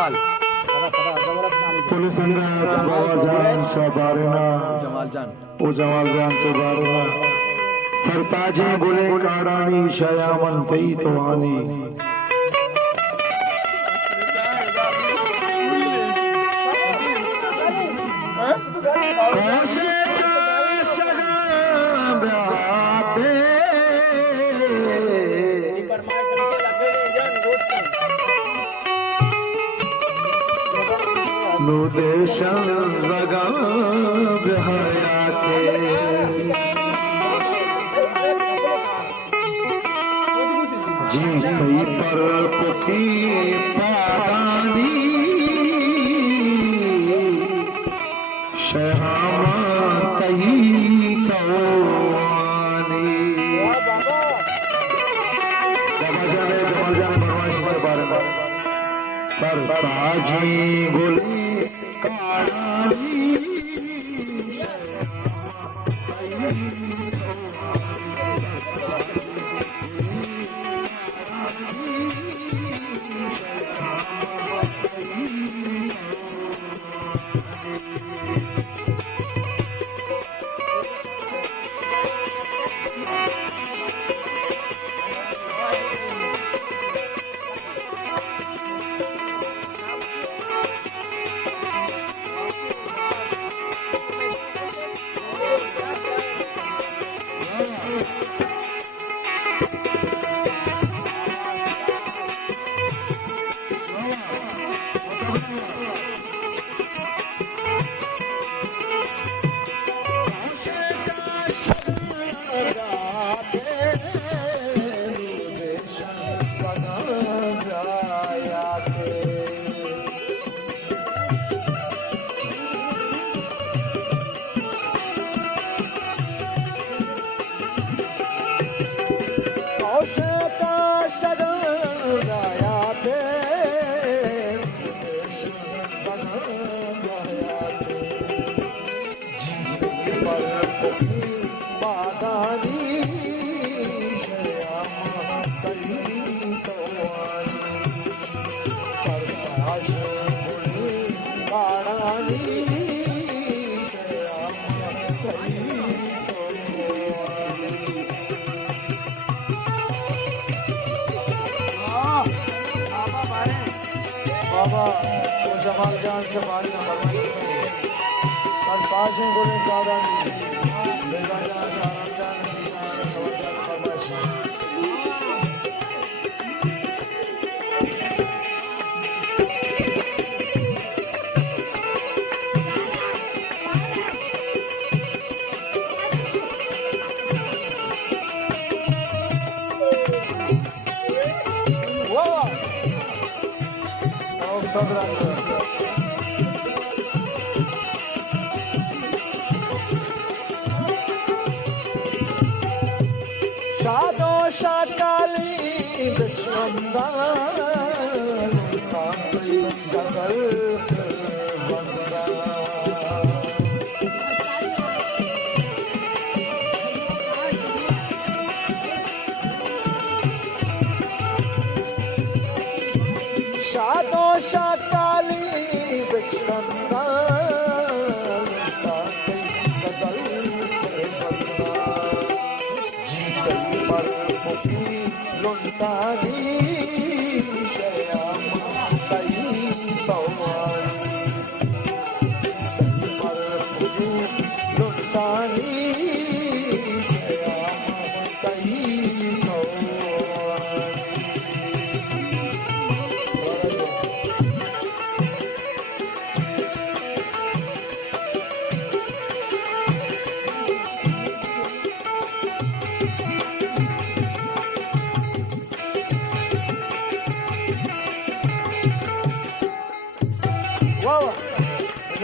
जमाल पुलिसंगा जमालजान चबारेना जमालजान ओ जमालजान चबारेना सरताजी गुले काड़ानी शयामन तई तवानी कोशे का शगा ब्याते नुदेशन लगा बहयाते जी कई पर पुकी पादानी शहामा कई तवानी जमालजान बरवाश पर बार सरताजी गुली काड़ानी बाबा वो जमालजान से मारी ना सरताजी गुले काड़ानी बेगाजान आरामजान जमालजान फरमाइशी शादो शाकाली बिछंदा गगल बंदा शादो शाकाली बिछंदा लुंटानी शयामा कई तवानी लुंटानी शयामा कई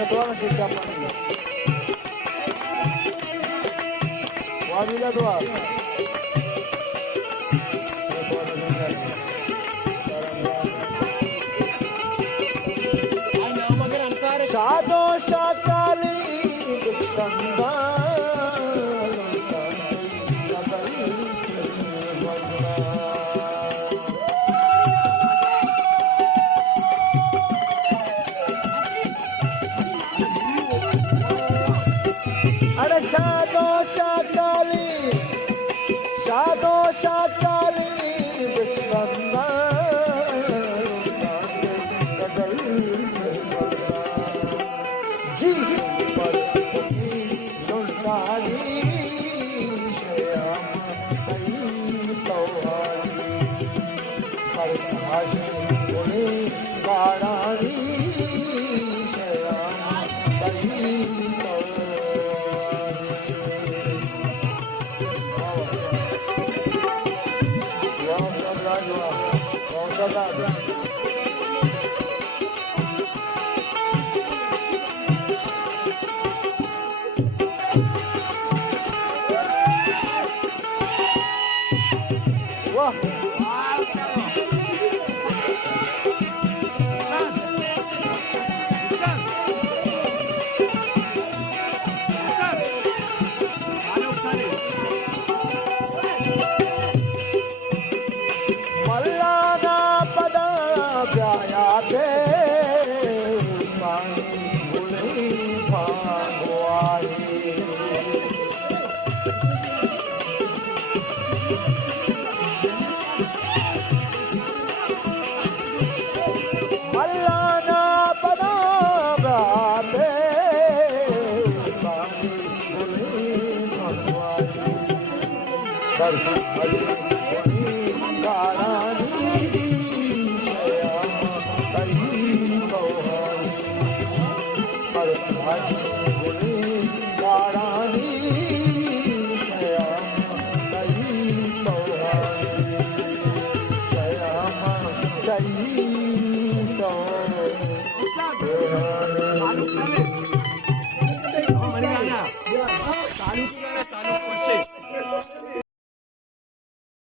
doa masih siapa nih? Wamila doa. Shado shakali bisanda. हसी गुणी गाड़ी श्याम कही तो मल्लाना पदा प्याया के गुणी भागवाई मल्लाना पदा प्याते गुणी भागवाई તાલુક